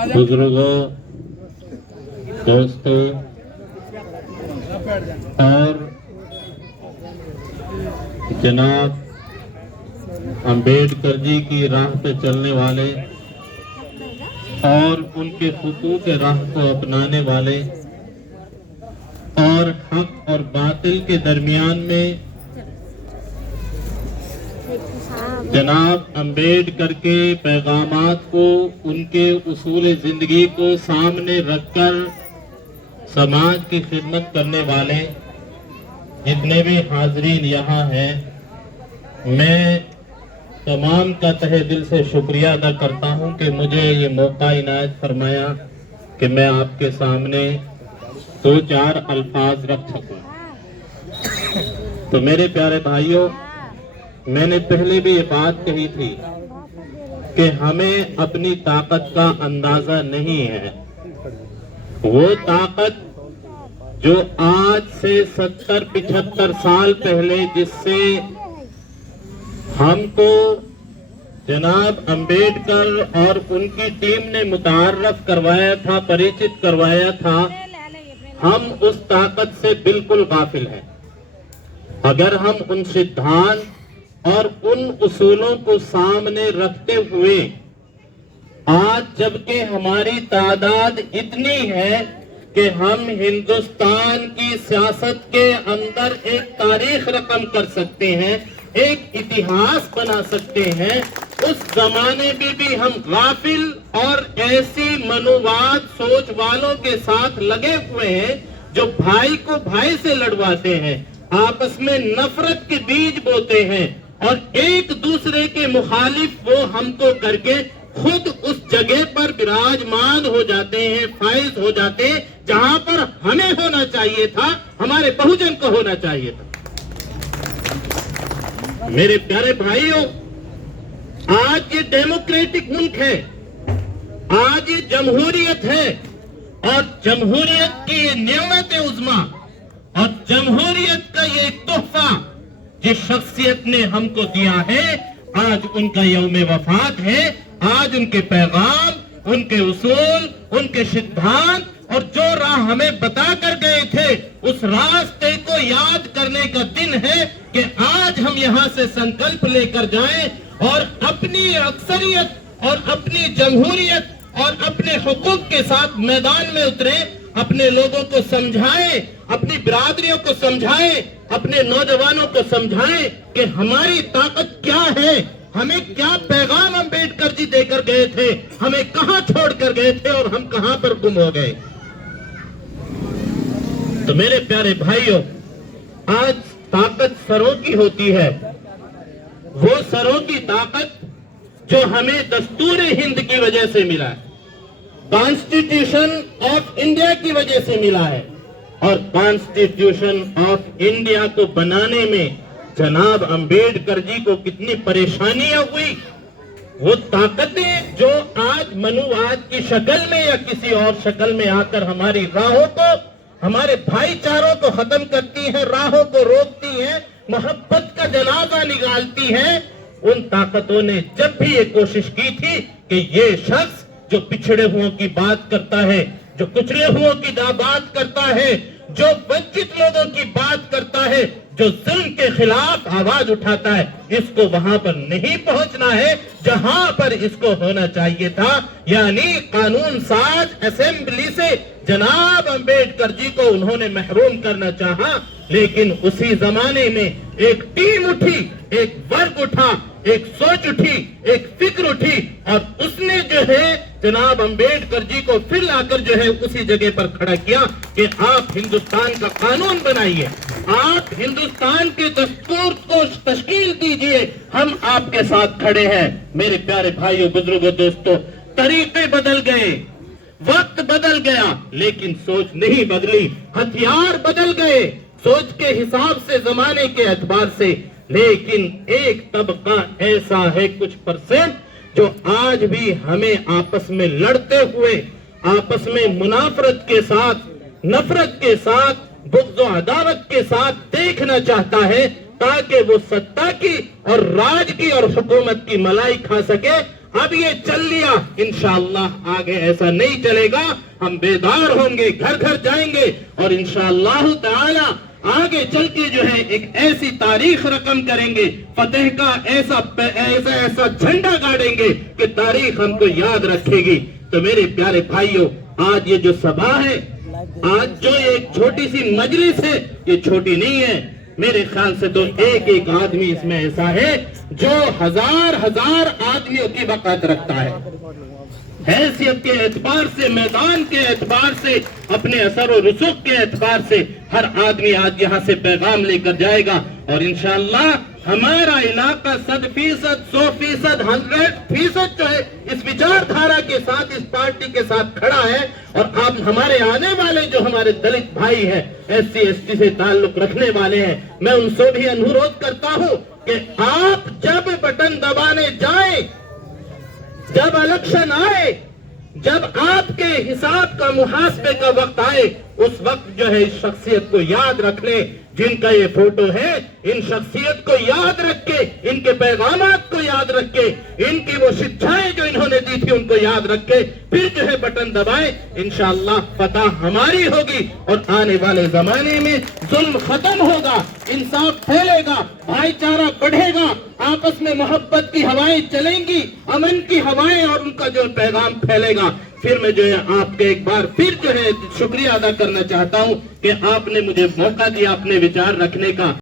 बुजुर्गों, दोस्तों और जनाब अंबेडकर जी की राह पे चलने वाले और उनके हुकूक राह को अपनाने वाले और हक और बातिल के दरमियान में जनाब अंबेडकर के पैगामात को, उनके उसूल जिंदगी को सामने रखकर समाज की खिदमत करने वाले जितने भी हाजरीन यहाँ हैं, मैं तमाम का तहे दिल से शुक्रिया अदा करता हूँ कि मुझे ये मौका इनायत फरमाया कि मैं आपके सामने 2-4 अल्फाज रख सकूँ। तो मेरे प्यारे भाइयों, मैंने पहले भी ये बात कही थी कि हमें अपनी ताकत का अंदाजा नहीं है। वो ताकत जो आज से 70-75 साल पहले जिससे हमको जनाब अंबेडकर और उनकी टीम ने मुतारफ करवाया था, परिचित करवाया था, हम उस ताकत से बिल्कुल गाफिल हैं। अगर हम उन सिद्धांत और उन उसूलों को सामने रखते हुए आज जबकि हमारी तादाद इतनी है कि हम हिंदुस्तान की सियासत के अंदर एक तारीख रकम कर सकते हैं, एक इतिहास बना सकते हैं, उस जमाने में भी हम गाफिल और ऐसी मनुवाद सोच वालों के साथ लगे हुए हैं जो भाई को भाई से लड़वाते हैं, आपस में नफरत के बीज बोते हैं और एक दूसरे के मुखालिफ वो हमको करके खुद उस जगह पर विराजमान हो जाते हैं, फाइज हो जाते हैं जहां पर हमें होना चाहिए था, हमारे बहुजन को होना चाहिए था। मेरे प्यारे भाइयों, आज ये डेमोक्रेटिक मुल्क है, आज ये जमहूरियत है और जमहूरियत की ये नेमत उज़्मा और जमहूरियत का ये तोहफा जिस शख्सियत ने हमको दिया है, आज उनका यौम वफात है। आज उनके पैगाम, उनके उसूल, उनके सिद्धांत और जो राह हमें बता कर गए थे, उस रास्ते को याद करने का दिन है कि आज हम यहाँ से संकल्प लेकर जाएं और अपनी अक्सरियत और अपनी जमहूरियत और अपने हुकूक के साथ मैदान में उतरें, अपने लोगों को समझाएं, अपनी बिरादरियों को समझाएं, अपने नौजवानों को समझाएं कि हमारी ताकत क्या है, हमें क्या पैगाम अंबेडकर जी देकर गए थे, हमें कहां छोड़कर गए थे और हम कहां पर गुम हो गए। तो मेरे प्यारे भाइयों, आज ताकत सरों की होती है, वो सरों की ताकत जो हमें दस्तूर हिंद की वजह से मिला है, कॉन्स्टिट्यूशन ऑफ इंडिया की वजह से मिला है और कॉन्स्टिट्यूशन ऑफ इंडिया को बनाने में जनाब अंबेडकर जी को कितनी परेशानियां हुई। वो ताकतें जो आज मनुवाद की शक्ल में या किसी और शक्ल में आकर हमारी राहों को, हमारे भाईचारों को खत्म करती हैं, राहों को रोकती हैं, मोहब्बत का जनाजा निकालती हैं, उन ताकतों ने जब भी ये कोशिश की थी कि ये शख्स जो पिछड़े हुओं की बात करता है, जो कुचले हुओं की बात करता है, जो वंचित लोगों की बात करता है, जो जुल्म के खिलाफ आवाज उठाता है, इसको वहां पर नहीं पहुंचना है जहां पर इसको होना चाहिए था, यानी कानून साज असेंबली से जनाब अंबेडकर जी को उन्होंने महरूम करना चाहा। लेकिन उसी जमाने में एक टीम उठी, एक वर्ग उठा, एक सोच उठी, एक फिक्र उठी और उसने जो है जनाब अंबेडकर जी को फिर लाकर जो है उसी जगह पर खड़ा किया कि आप हिंदुस्तान का कानून बनाइए, आप हिंदुस्तान के दस्तूर को तश्कील दीजिए, हम आपके साथ खड़े हैं। मेरे प्यारे भाइयों, बुजुर्गों, दोस्तों, तरीके बदल गए, वक्त बदल गया, लेकिन सोच नहीं बदली। हथियार बदल गए सोच के हिसाब से, जमाने के एतबार से, लेकिन एक तबका ऐसा है, कुछ परसेंट, जो आज भी हमें आपस में लड़ते हुए, आपस में मुनाफरत के साथ, नफरत के साथ, बुग़्ज़ और अदावत के साथ देखना चाहता है ताकि वो सत्ता की और राज की और हुकूमत की मलाई खा सके اب یہ چل لیا، انشاءاللہ آگے ایسا نہیں چلے گا. ہم بیدار ہوں گے، گھر گھر جائیں گے اور انشاءاللہ تعالی آگے چل کے جو ہے ایک ایسی تاریخ رقم کریں گے، فتح کا ایسا جھنڈا گاڑیں گے کہ تاریخ ہم کو یاد رکھے گی. تو میرے پیارے بھائیوں، آج یہ جو سبھا ہے، آج جو ایک چھوٹی سی مجلس ہے، یہ چھوٹی نہیں ہے. میرے خیال سے تو ایک آدمی اس میں ایسا ہے جو ہزار آدمیوں کی وقت رکھتا ہے. حیثیت کے اعتبار سے، میدان کے اعتبار سے، اپنے اثر و رسوخ کے اعتبار سے ہر آدمی آج یہاں سے پیغام لے کر جائے گا. اور انشاءاللہ ہمارا علاقہ 100%، 100%، 100% جو ہے اس وچار دھارا کے ساتھ، اس پارٹی کے ساتھ کھڑا ہے. اور آپ ہمارے آنے والے جو ہمارے دلت بھائی ہیں، SC ST سے تعلق رکھنے والے ہیں، میں ان سے بھی انورودھ کرتا ہوں کہ آپ جب بٹن دبانے جائیں، جب الیکشن آئے، جب آپ کے حساب کا محاسبے کا وقت آئے، اس وقت جو ہے اس شخصیت کو یاد رکھ لیں جن کا یہ فوٹو ہے. ان شخصیت کو یاد رکھ کے، ان کے پیغامات کو یاد رکھ کے، ان کی وہ شکشائیں جو انہوں نے دی تھی ان کو یاد رکھ کے پھر جو ہے بٹن دبائیں. انشاءاللہ فتح ہماری ہوگی اور آنے والے زمانے میں ظلم ختم ہوگا، انصاف پھیلے گا، بھائی چارہ بڑھے گا، آپس میں محبت کی ہوائیں چلیں گی، امن کی ہوائیں، اور ان کا جو پیغام پھیلے گا. پھر میں جو ہے آپ کے ایک بار پھر جو ہے شکریہ ادا کرنا چاہتا ہوں کہ آپ نے مجھے موقع دیا اپنے وچار رکھنے کا.